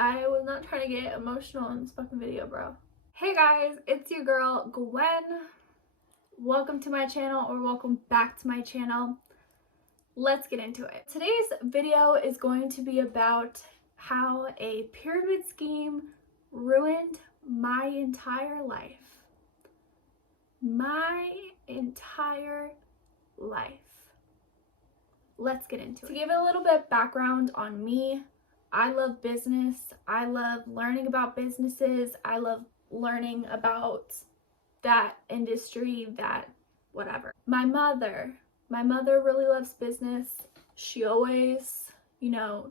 I was not trying to get emotional in this fucking video, bro. Hey guys, it's your girl, Gwen. Welcome to my channel, or welcome back to my channel. Let's get into it. Today's video is going to be about how a pyramid scheme ruined my entire life. My entire life. Let's get into it. To give a little bit of background on me, I love business. I love learning about businesses. I love learning about that industry, that whatever. My mother really loves business. She always,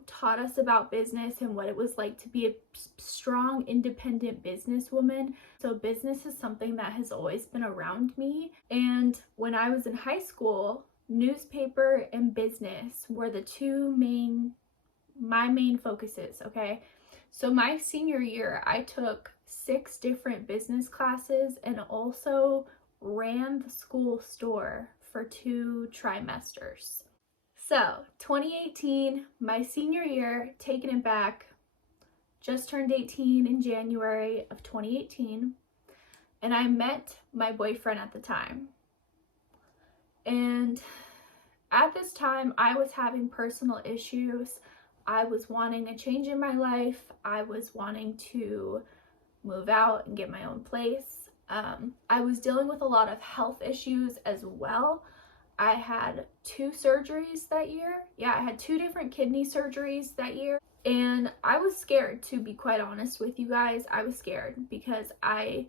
taught us about business and what it was like to be a strong, independent businesswoman. So business is something that has always been around me. And when I was in high school, newspaper and business were my main focuses, okay? So my senior year, I took 6 different business classes and also ran the school store for 2 trimesters. So 2018, my senior year, taking it back, just turned 18 in January of 2018, and I met my boyfriend at the time. And at this time, I was having personal issues. I was wanting a change in my life. I was wanting to move out and get my own place. I was dealing with a lot of health issues as well. I had 2 surgeries that year. Yeah, I had 2 different kidney surgeries that year. And I was scared, to be quite honest with you guys. I was scared because I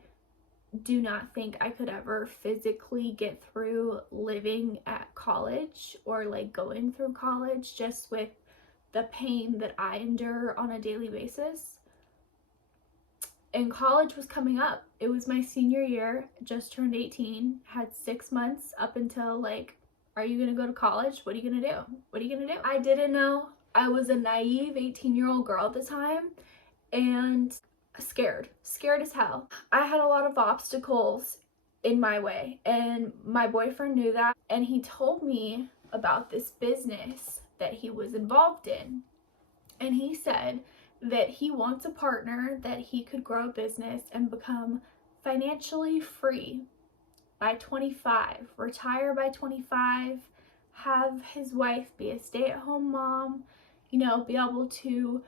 do not think I could ever physically get through living at college or like going through college just with the pain that I endure on a daily basis. And college was coming up. It was my senior year, just turned 18, had 6 months up until like, are you gonna go to college? What are you gonna do? What are you gonna do? I didn't know. I was a naive 18-year-old girl at the time and scared as hell. I had a lot of obstacles in my way, and my boyfriend knew that, and he told me about this business that he was involved in. And he said that he wants a partner that he could grow a business and become financially free by 25, retire by 25, have his wife be a stay-at-home mom, be able to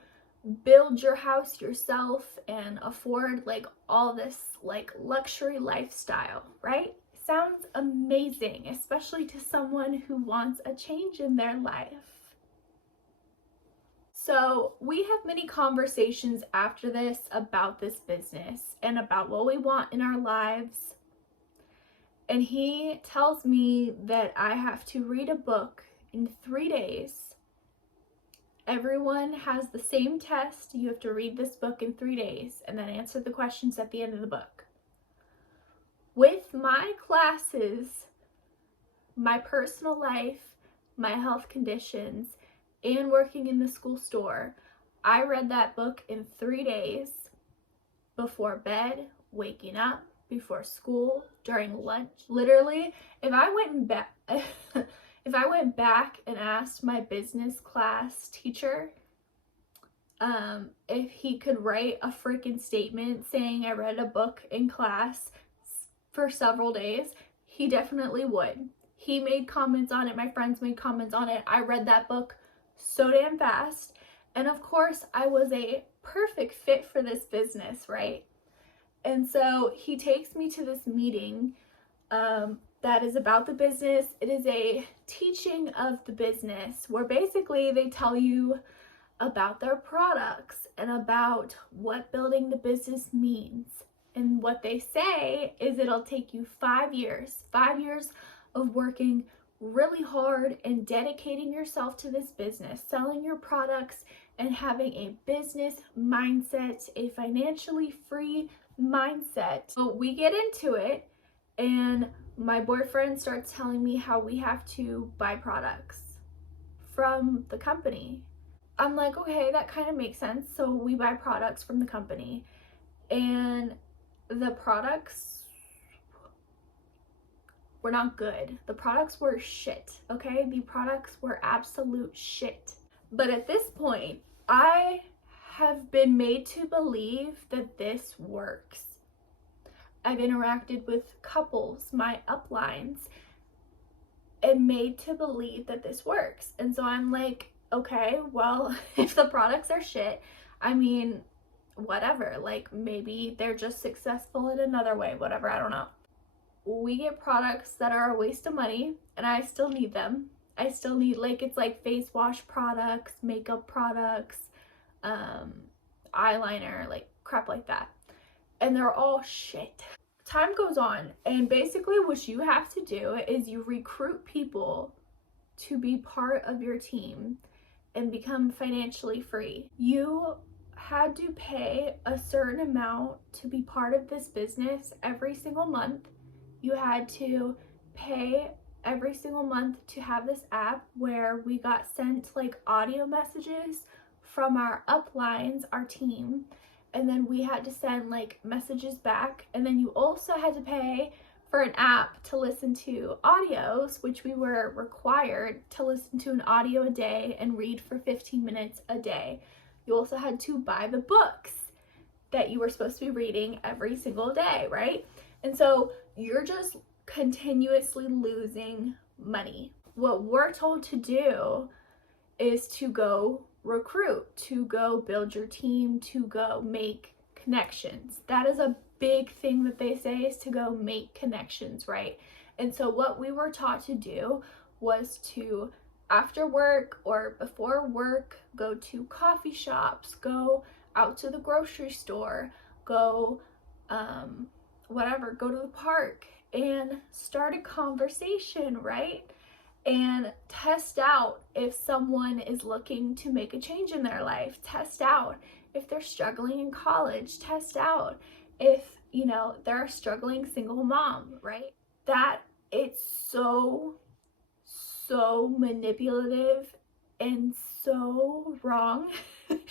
build your house yourself and afford like all this like luxury lifestyle, right? Sounds amazing, especially to someone who wants a change in their life. So we have many conversations after this about this business and about what we want in our lives. And he tells me that I have to read a book in 3 days. Everyone has the same test. You have to read this book in 3 days and then answer the questions at the end of the book. With my classes, my personal life, my health conditions, and working in the school store, I read that book in 3 days, before bed, waking up, before school, during lunch. Literally, if I went back and asked my business class teacher if he could write a freaking statement saying I read a book in class for several days, he definitely would. He made comments on it. My friends made comments on it. I read that book so damn fast. And of course, I was a perfect fit for this business, right? And so he takes me to this meeting that is about the business. It is a teaching of the business where basically they tell you about their products and about what building the business means. And what they say is it'll take you 5 years of working really hard and dedicating yourself to this business, selling your products and having a business mindset, a financially free mindset. So we get into it, and my boyfriend starts telling me how we have to buy products from the company. I'm like, okay, that kind of makes sense. So we buy products from the company, and the products were not good. The products were shit, okay? The products were absolute shit. But at this point, I have been made to believe that this works. I've interacted with couples, my uplines, and made to believe that this works. And so I'm like, okay, well, if the products are shit, I mean, whatever. Like, maybe they're just successful in another way, whatever, I don't know. We get products that are a waste of money, and I still need them. I still need, like, it's like face wash products, makeup products, eyeliner, like crap like that. And they're all shit. Time goes on, and basically what you have to do is you recruit people to be part of your team and become financially free. You had to pay a certain amount to be part of this business every single month. You had to pay every single month to have this app where we got sent like audio messages from our uplines, our team, and then we had to send like messages back. And then you also had to pay for an app to listen to audios, which we were required to listen to an audio a day and read for 15 minutes a day. You also had to buy the books that you were supposed to be reading every single day, right? And so you're just continuously losing money. What we're told to do is to go recruit, to go build your team, to go make connections. That is a big thing that they say, is to go make connections, right? And so what we were taught to do was to, after work or before work, go to coffee shops, go out to the grocery store, go go to the park and start a conversation, right? And test out if someone is looking to make a change in their life. Test out if they're struggling in college. Test out if, you know, they're a struggling single mom, right? That it's so manipulative and so wrong. It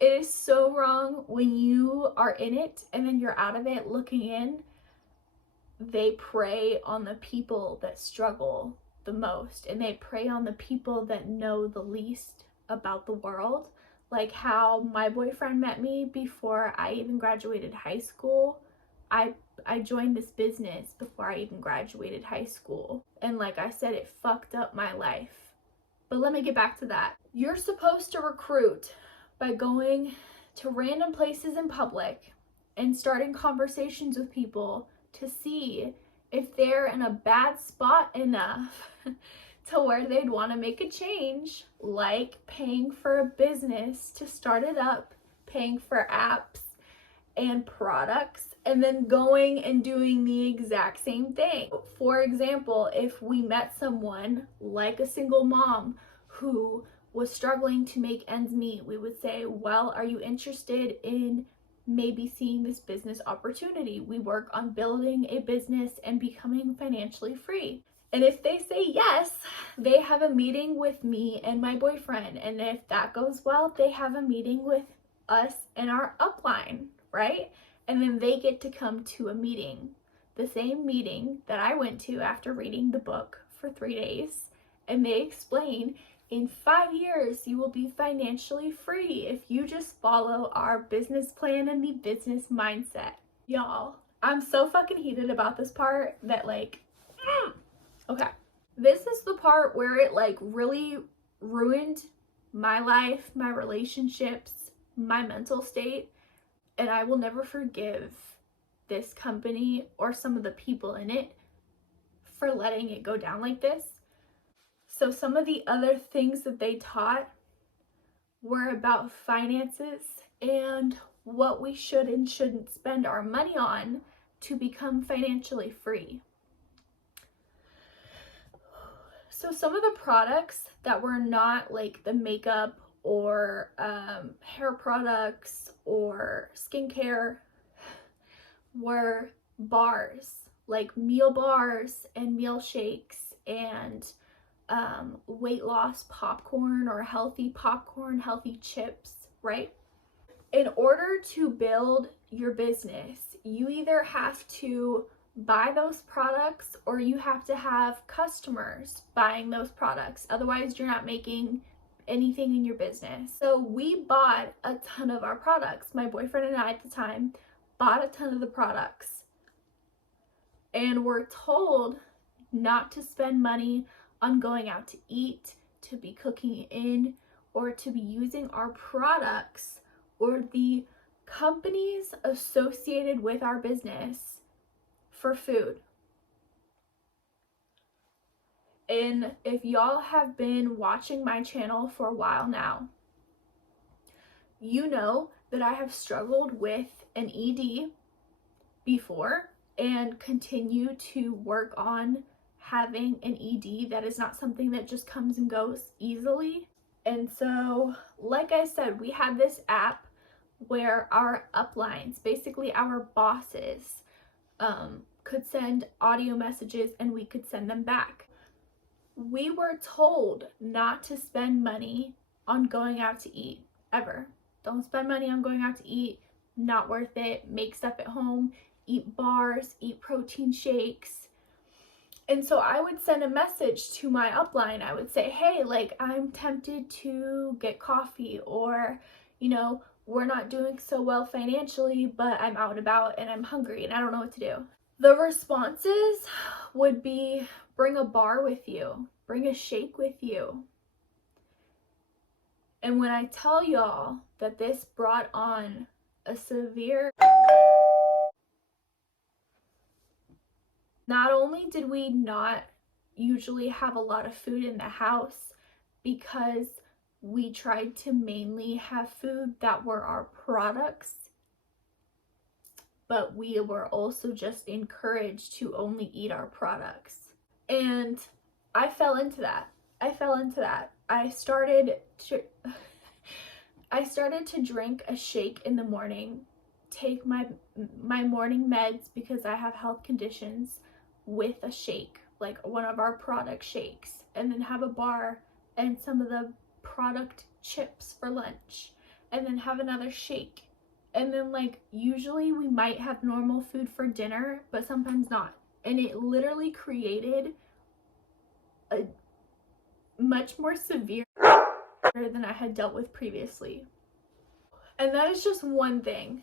is so wrong when you are in it and then you're out of it looking in. They prey on the people that struggle the most, and they prey on the people that know the least about the world. Like how my boyfriend met me before I even graduated high school. I joined this business before I even graduated high school, and like I said, it fucked up my life. But let me get back to that. You're supposed to recruit by going to random places in public and starting conversations with people to see if they're in a bad spot enough to where they'd want to make a change, like paying for a business to start it up, paying for apps and products, and then going and doing the exact same thing. For example, if we met someone like a single mom who was struggling to make ends meet, we would say, well, are you interested in maybe seeing this business opportunity? We work on building a business and becoming financially free. And if they say yes, they have a meeting with me and my boyfriend. And if that goes well, they have a meeting with us and our upline, right? And then they get to come to a meeting, the same meeting that I went to after reading the book for 3 days. And they explain, in 5 years, you will be financially free if you just follow our business plan and the business mindset. Y'all, I'm so fucking heated about this part that okay. This is the part where it like really ruined my life, my relationships, my mental state, and I will never forgive this company or some of the people in it for letting it go down like this. So some of the other things that they taught were about finances and what we should and shouldn't spend our money on to become financially free. So some of the products that were not like the makeup or hair products or skincare were bars, like meal bars and meal shakes and weight loss popcorn or healthy popcorn, healthy chips, right? In order to build your business, you either have to buy those products or you have to have customers buying those products. Otherwise, you're not making anything in your business. So we bought a ton of our products. My boyfriend and I at the time bought a ton of the products, and we're told not to spend money on going out to eat, to be cooking in, or to be using our products or the companies associated with our business for food. And if y'all have been watching my channel for a while now, you know that I have struggled with an ED before and continue to work on having an ED. That is not something that just comes and goes easily. And so, like I said, we had this app where our uplines, basically our bosses, could send audio messages and we could send them back. We were told not to spend money on going out to eat, ever. Don't spend money on going out to eat, not worth it. Make stuff at home, eat bars, eat protein shakes. And so I would send a message to my upline. I would say, hey, like, I'm tempted to get coffee, or, you know, we're not doing so well financially, but I'm out and about and I'm hungry and I don't know what to do. The responses would be, bring a bar with you, bring a shake with you. And when I tell y'all that this brought on a severe... Not only did we not usually have a lot of food in the house because we tried to mainly have food that were our products, but we were also just encouraged to only eat our products. And I fell into that. I started to drink a shake in the morning, take my morning meds because I have health conditions, with a shake, like one of our product shakes, and then have a bar and some of the product chips for lunch, and then have another shake. And then, like, usually we might have normal food for dinner, but sometimes not. And it literally created a much more severe than I had dealt with previously. And that is just one thing.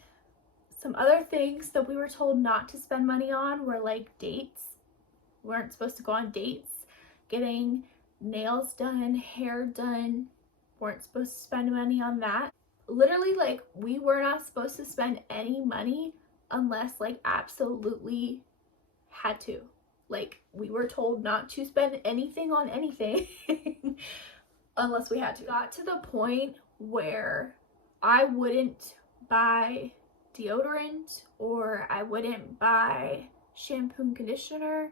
Some other things that we were told not to spend money on were like dates. We weren't supposed to go on dates. Getting nails done, hair done. Weren't supposed to spend money on that. Literally, like, we were not supposed to spend any money unless, like, absolutely had to. Like, we were told not to spend anything on anything unless we had to. Got to the point where I wouldn't buy deodorant, or I wouldn't buy shampoo and conditioner,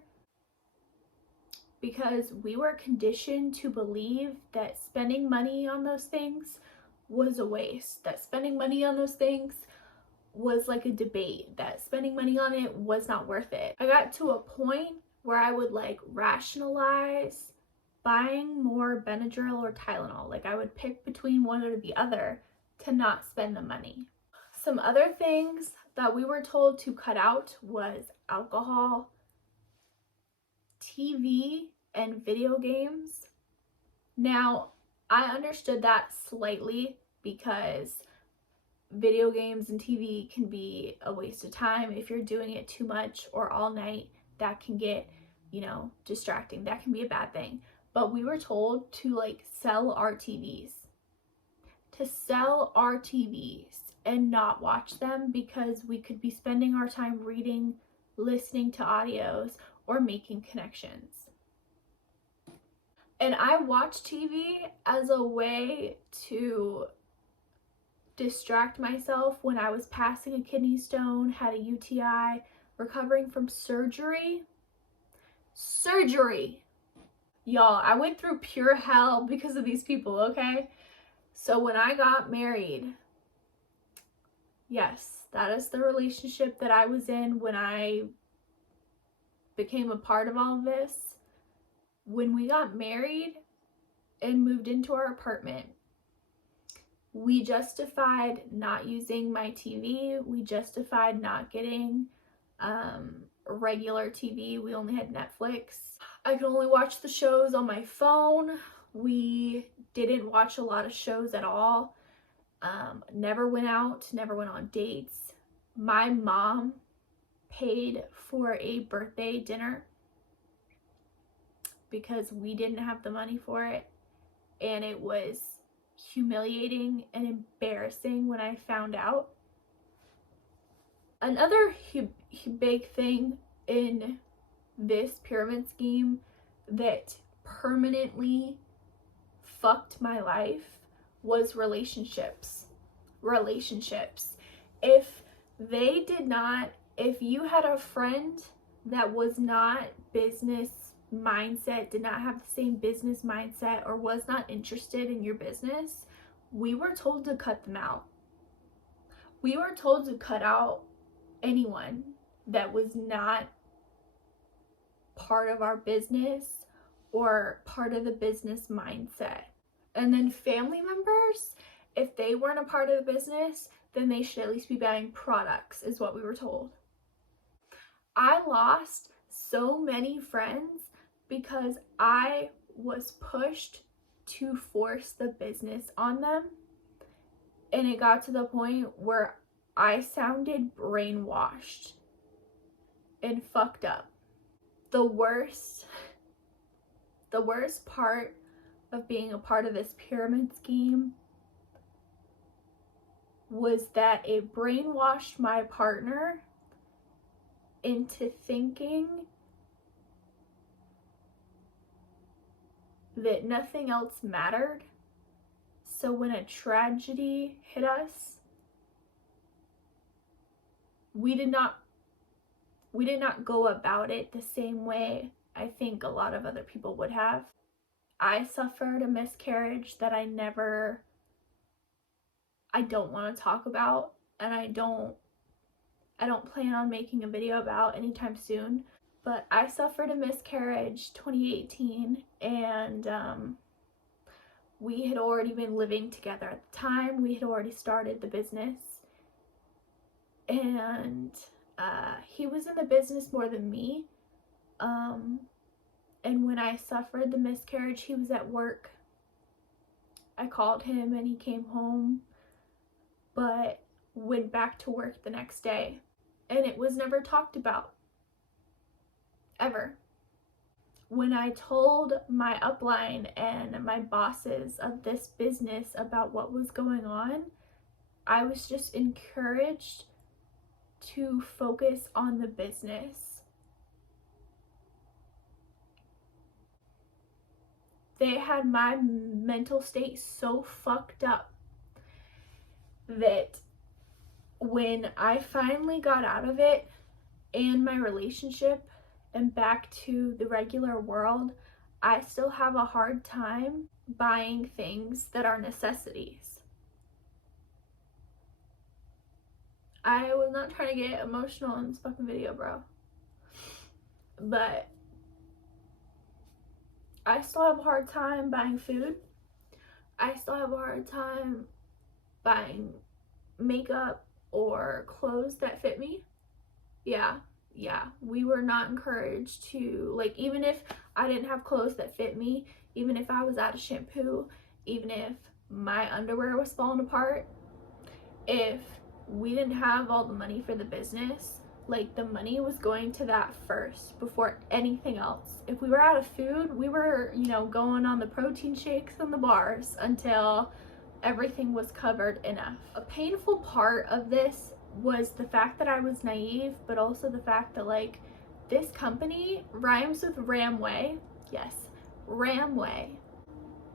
because we were conditioned to believe that spending money on those things was a waste, that spending money on those things was like a debate, that spending money on it was not worth it. I got to a point where I would like rationalize buying more Benadryl or Tylenol. Like, I would pick between one or the other to not spend the money. Some other things that we were told to cut out was alcohol, TV, and video games. Now, I understood that slightly because video games and TV can be a waste of time. If you're doing it too much or all night, that can get, you know, distracting. That can be a bad thing. But we were told to like sell our TVs. To sell our TVs and not watch them, because we could be spending our time reading, listening to audios, or making connections. And I watched TV as a way to distract myself when I was passing a kidney stone, had a UTI, recovering from surgery. Y'all, I went through pure hell because of these people, okay? So when I got married, yes, that is the relationship that I was in when I became a part of all of this. When we got married and moved into our apartment, we justified not using my TV. We justified not getting regular TV. We only had Netflix. I could only watch the shows on my phone We didn't watch a lot of shows at all. Never went out, never went on dates. My mom paid for a birthday dinner because we didn't have the money for it, and it was humiliating and embarrassing when I found out. Another big thing in this pyramid scheme that permanently fucked my life was relationships. If you had a friend that was not business mindset, did not have the same business mindset, or was not interested in your business, we were told to cut them out. We were told to cut out anyone that was not part of our business or part of the business mindset. And then family members, if they weren't a part of the business, then they should at least be buying products, is what we were told. I lost so many friends because I was pushed to force the business on them, and it got to the point where I sounded brainwashed and fucked up. The worst part of being a part of this pyramid scheme was that it brainwashed my partner into thinking that nothing else mattered. So when a tragedy hit us, we did not go about it the same way I think a lot of other people would have. I suffered a miscarriage that I don't want to talk about, and I don't plan on making a video about anytime soon. But I suffered a miscarriage 2018, and we had already been living together at the time. We had already started the business, and he was in the business more than me. And when I suffered the miscarriage, he was at work. I called him and he came home, but went back to work the next day, and it was never talked about, ever. When I told my upline and my bosses of this business about what was going on, I was just encouraged to focus on the business. They had my mental state so fucked up that when I finally got out of it and my relationship and back to the regular world, I still have a hard time buying things that are necessities. I was not trying to get emotional in this fucking video, bro. But I still have a hard time buying food. I still have a hard time buying makeup or clothes that fit me. Yeah, we were not encouraged to, like, even if I didn't have clothes that fit me, even if I was out of shampoo, even if my underwear was falling apart, if we didn't have all the money for the business, like, the money was going to that first before anything else. If we were out of food, we were, going on the protein shakes and the bars until everything was covered enough. A painful part of this was the fact that I was naive, but also the fact that, like, this company rhymes with Ramway. Yes, Ramway.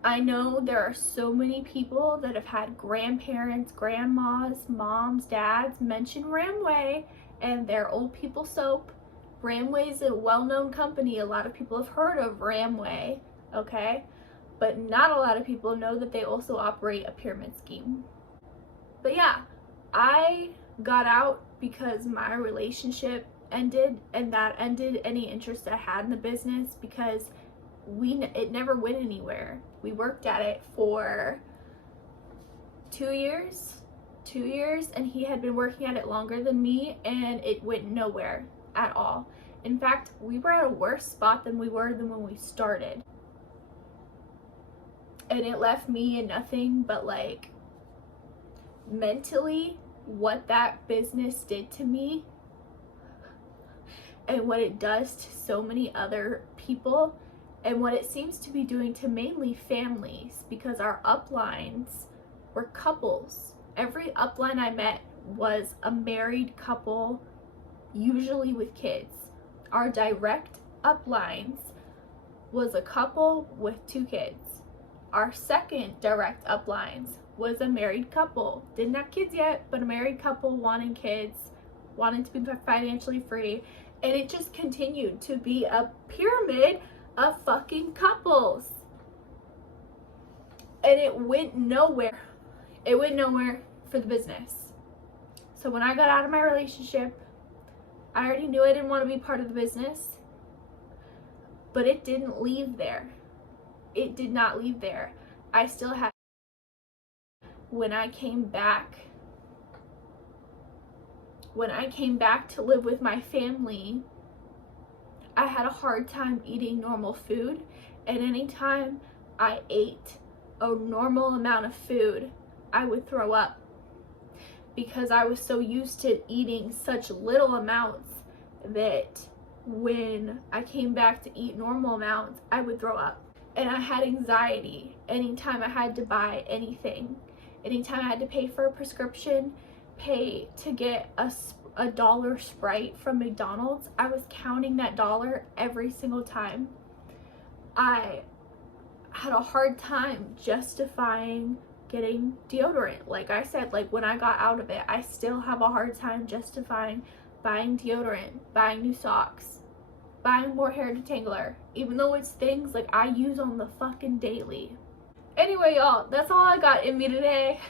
I know there are so many people that have had grandparents, grandmas, moms, dads mention Ramway and their old people soap. Ramway is a well-known company. A lot of people have heard of Ramway, okay? But not a lot of people know that they also operate a pyramid scheme. But yeah, I got out because my relationship ended, and that ended any interest I had in the business because it never went anywhere. We worked at it for 2 years, and he had been working at it longer than me, and it went nowhere at all. In fact, we were at a worse spot than we were when we started. and it left me in nothing but like mentally what that business did to me and what it does to so many other people and what it seems to be doing to mainly families, because our uplines were couples. Every upline I met was a married couple, usually with kids. Our direct uplines was a couple with 2 kids. Our second direct uplines was a married couple. Didn't have kids yet, but a married couple wanting kids, wanting to be financially free. And it just continued to be a pyramid of fucking couples. And it went nowhere. It went nowhere for the business. So when I got out of my relationship, I already knew I didn't want to be part of the business. But it didn't leave there. It did not leave there. I still had, when I came back to live with my family, I had a hard time eating normal food, and anytime I ate a normal amount of food, I would throw up because I was so used to eating such little amounts that when I came back to eat normal amounts, I would throw up. And I had anxiety anytime I had to buy anything. Anytime I had to pay for a prescription, pay to get a dollar Sprite from McDonald's, I was counting that dollar every single time. I had a hard time justifying getting deodorant. Like I said, like when I got out of it, I still have a hard time justifying buying deodorant, buying new socks, buying more hair detangler, even though it's things like I use on the fucking daily. Anyway, y'all, that's all I got in me today.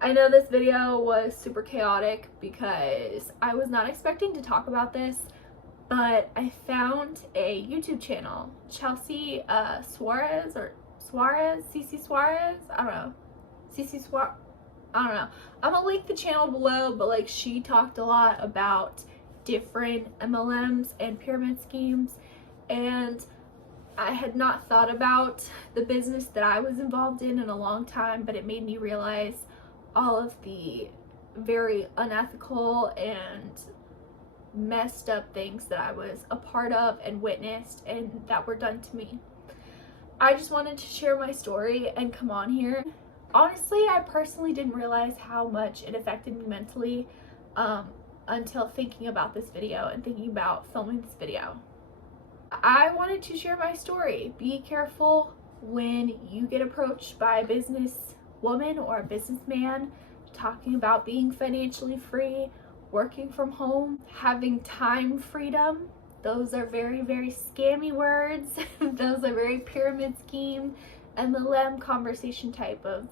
I know this video was super chaotic because I was not expecting to talk about this, but I found a YouTube channel, Chelsea Suarez, CC Suarez, I don't know, CC Suarez, I don't know. I'm gonna link the channel below, but like she talked a lot about different MLMs and pyramid schemes, and I had not thought about the business that I was involved in a long time, but it made me realize all of the very unethical and messed up things that I was a part of and witnessed and that were done to me. I just wanted to share my story and come on here. Honestly, I personally didn't realize how much it affected me mentally until thinking about this video and thinking about filming this video. I wanted to share my story. Be careful when you get approached by a business woman or a businessman talking about being financially free, working from home, having time freedom. Those are very, very scammy words. Those are very pyramid scheme, MLM conversation type of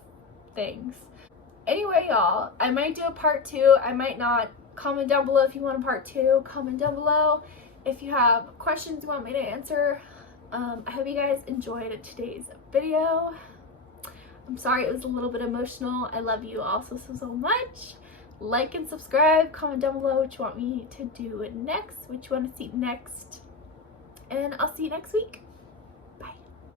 things. Anyway, y'all, I might do a part 2. I might not. Comment down below if you want a part 2. Comment down below if you have questions you want me to answer. I hope you guys enjoyed today's video. I'm sorry it was a little bit emotional. I love you all so much. Like and subscribe. Comment down below what you want me to do next, what you want to see next. And I'll see you next week.